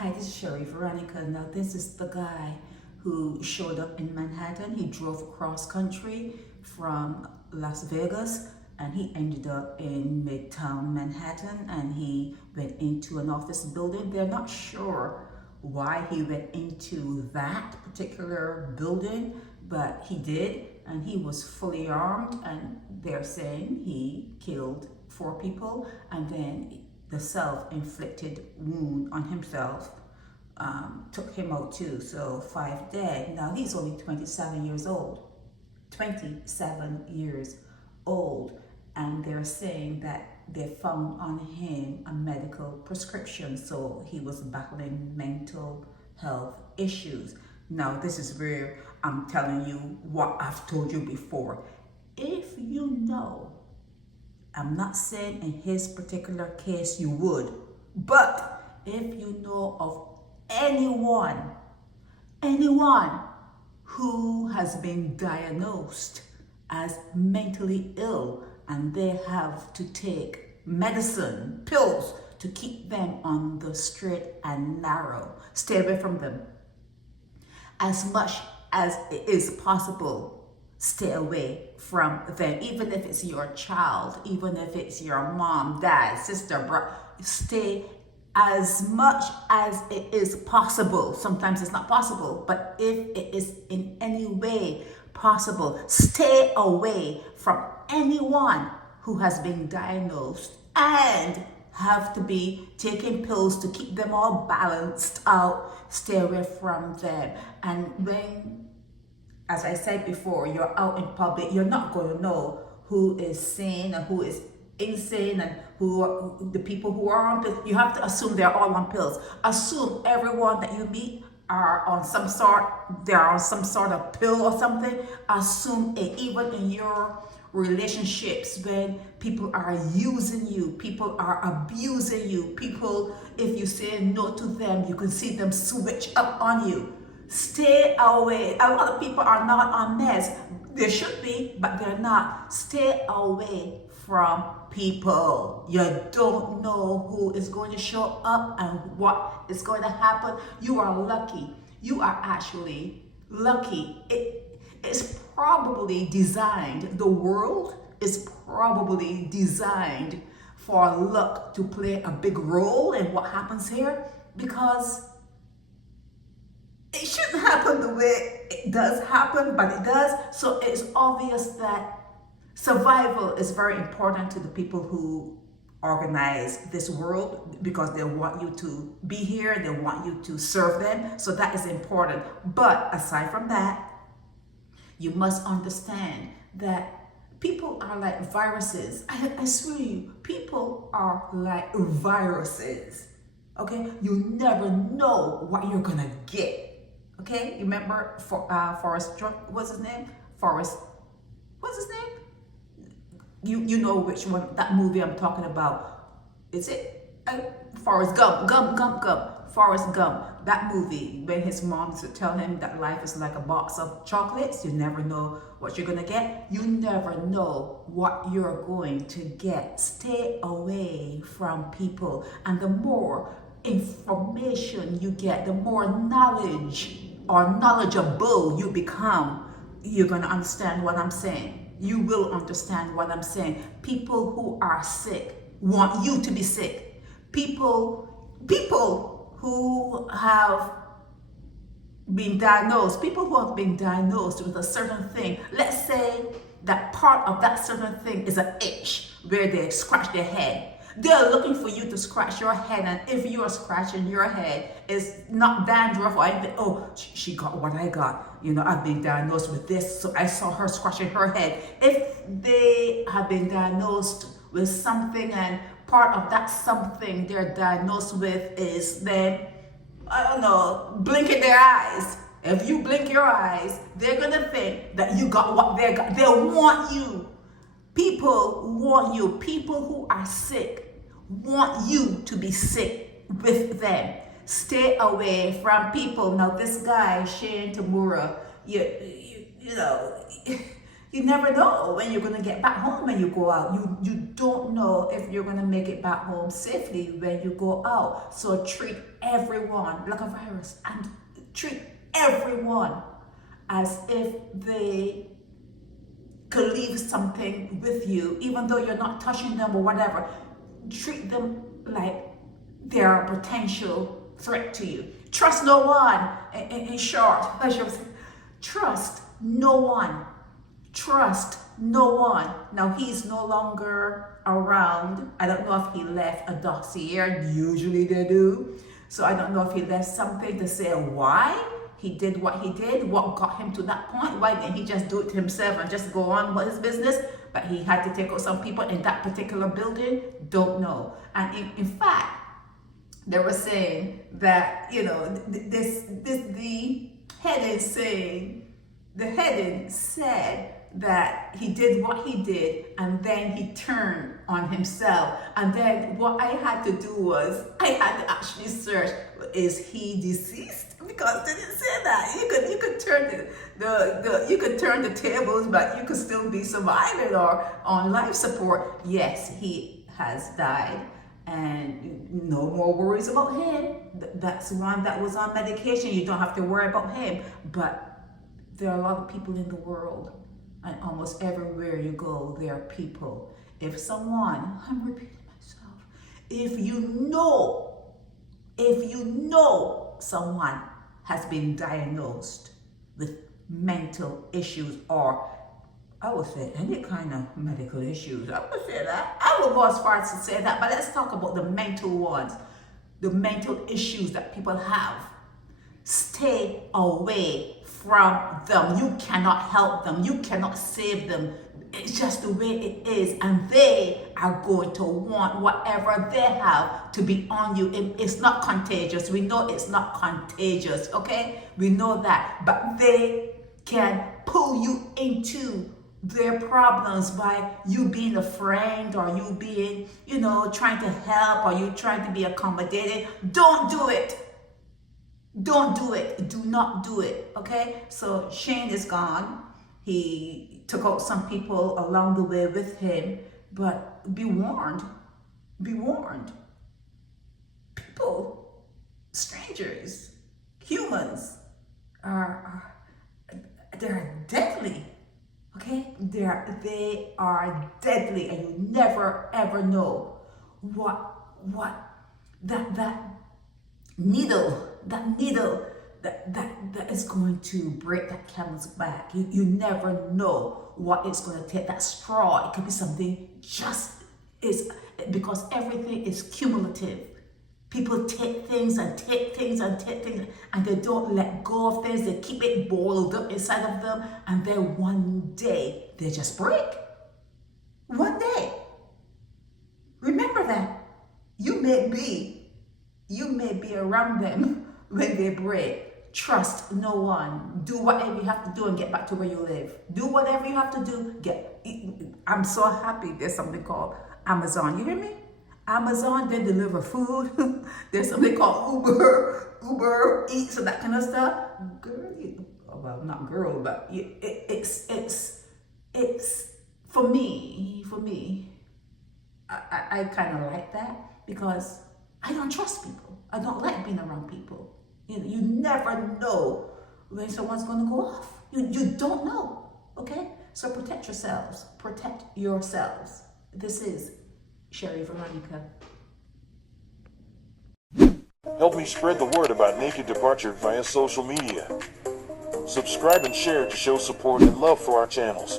Hi, this is Sherry Veronica. Now, this is the guy who showed up in Manhattan. He drove across country from Las Vegas and he ended up in Midtown Manhattan and he went into an office building. They're not sure why he went into that particular building, but he did, and he was fully armed, and they're saying he killed 4 people and then the self-inflicted wound on himself took him out too, so 5 dead. Now he's only 27 years old. 27 years old, and they're saying that they found on him a medical prescription, so he was battling mental health issues. Now this is where I'm telling you what I've told you before. If you know, I'm not saying in his particular case you would, but if you know of anyone who has been diagnosed as mentally ill and they have to take medicine, pills to keep them on the straight and narrow, stay away from them. As much as it is possible, stay away from them. Even if it's your child, even if it's your mom, dad, sister, brother, stay as much as it is possible. Sometimes it's not possible, but if it is in any way possible, stay away from anyone who has been diagnosed and have to be taking pills to keep them all balanced out. Stay away from them. And when, as I said before, you're out in public, you're not going to know who is sane and who is insane and who the people who are on pills. You have to assume they're all on pills. Assume everyone that you meet are on some sort of pill or something. Assume it. Even in your relationships, when people are using you, people are abusing you, people, if you say no to them, you can see them switch up on you. Stay away. A lot of people are not on meds. They should be, but they're not. Stay away from people. You don't know who is going to show up and what is going to happen. You are lucky. You are actually lucky. It's probably designed, the world is probably designed for luck to play a big role in what happens here, because it shouldn't happen the way it does happen, but it does. So it's obvious that survival is very important to the people who organize this world, because they want you to be here, they want you to serve them. So that is important. But aside from that, you must understand that people are like viruses. I swear to you, people are like viruses. Okay, you never know what you're gonna get. Okay, you remember Forrest? What's his name? Forrest. What's his name? You know which one? That movie I'm talking about. Is it Forrest Gump? Forrest Gump. That movie, when his mom used to tell him that life is like a box of chocolates, you never know what you're gonna get. You never know what you're going to get. Stay away from people, and the more information you get, the more knowledge or knowledgeable you become, you're gonna understand what I'm saying. You will understand what I'm saying. People who are sick want you to be sick. People who have been diagnosed, with a certain thing. Let's say that part of that certain thing is an itch where they scratch their head. They're looking for you to scratch your head, and if you're scratching your head, it's not dandruff or anything. Oh, she got what I got. You know, I've been diagnosed with this, so I saw her scratching her head. If they have been diagnosed with something and part of that something they're diagnosed with is then, I don't know, blinking their eyes. If you blink your eyes, they're gonna think that you got what they got. They want you. People want you. People who are sick want you to be sick with them. Stay away from people. Now this guy, Devon Tamura, you know, You never know when you're going to get back home when you go out. You don't know if you're going to make it back home safely when you go out. So treat everyone like a virus, and treat everyone as if they could leave something with you, even though you're not touching them or whatever. Treat them like they're a potential threat to you. Trust no one. In short, I should say, trust no one. Trust no one. Now, he's no longer around. I don't know if he left a dossier. Usually they do. So I don't know if he left something to say why he did what he did, what got him to that point. Why didn't he just do it himself and just go on with his business? But he had to take out some people in that particular building. Don't know. And in fact, they were saying that, you know, the heading said that he did what he did and then he turned on himself. And then what I had to do was I had to actually search, is he deceased? Because they didn't say that. You could turn you could turn the tables, but you could still be surviving or on life support. Yes, he has died, and no more worries about him. That's one that was on medication. You don't have to worry about him. But there are a lot of people in the world, and almost everywhere you go, there are people. If someone, I'm repeating myself, if you know someone has been diagnosed with mental issues, or I would say any kind of medical issues, I would say that. I would go as far as to say that, but let's talk about the mental ones, the mental issues that people have. Stay away from them. You cannot help them. You cannot save them. It's just the way it is, and they are going to want whatever they have to be on you. It's not contagious. We know it's not contagious, okay? We know that, but they can pull you into their problems by you being a friend, or you being, you know, trying to help, or you trying to be accommodating. Don't do it. Don't do it. Do not do it, okay? So Shane is gone. He took out some people along the way with him, but be warned. Be warned. People, strangers, humans they're deadly. Okay? They are deadly, and you never ever know what that needle that is going to break that camel's back. You never know what it's going to take. That straw, it could be something because everything is cumulative. People take things and take things and take things, and they don't let go of things. They keep it boiled up inside of them, and then one day they just break. One day. Remember that. You may be around them when they break. Trust no one. Do whatever you have to do and get back to where you live. Do whatever you have to do. I'm so happy there's something called Amazon. You hear me? Amazon, they deliver food. There's something called Uber Eats and that kind of stuff. Well, not girl, but it's for me. I kind of like that, because I don't trust people. I don't like being around people. You never know when someone's going to go off. You don't know, okay? So protect yourselves. Protect yourselves. This is Sherry Veronica. Help me spread the word about Naked Departure via social media. Subscribe and share to show support and love for our channels.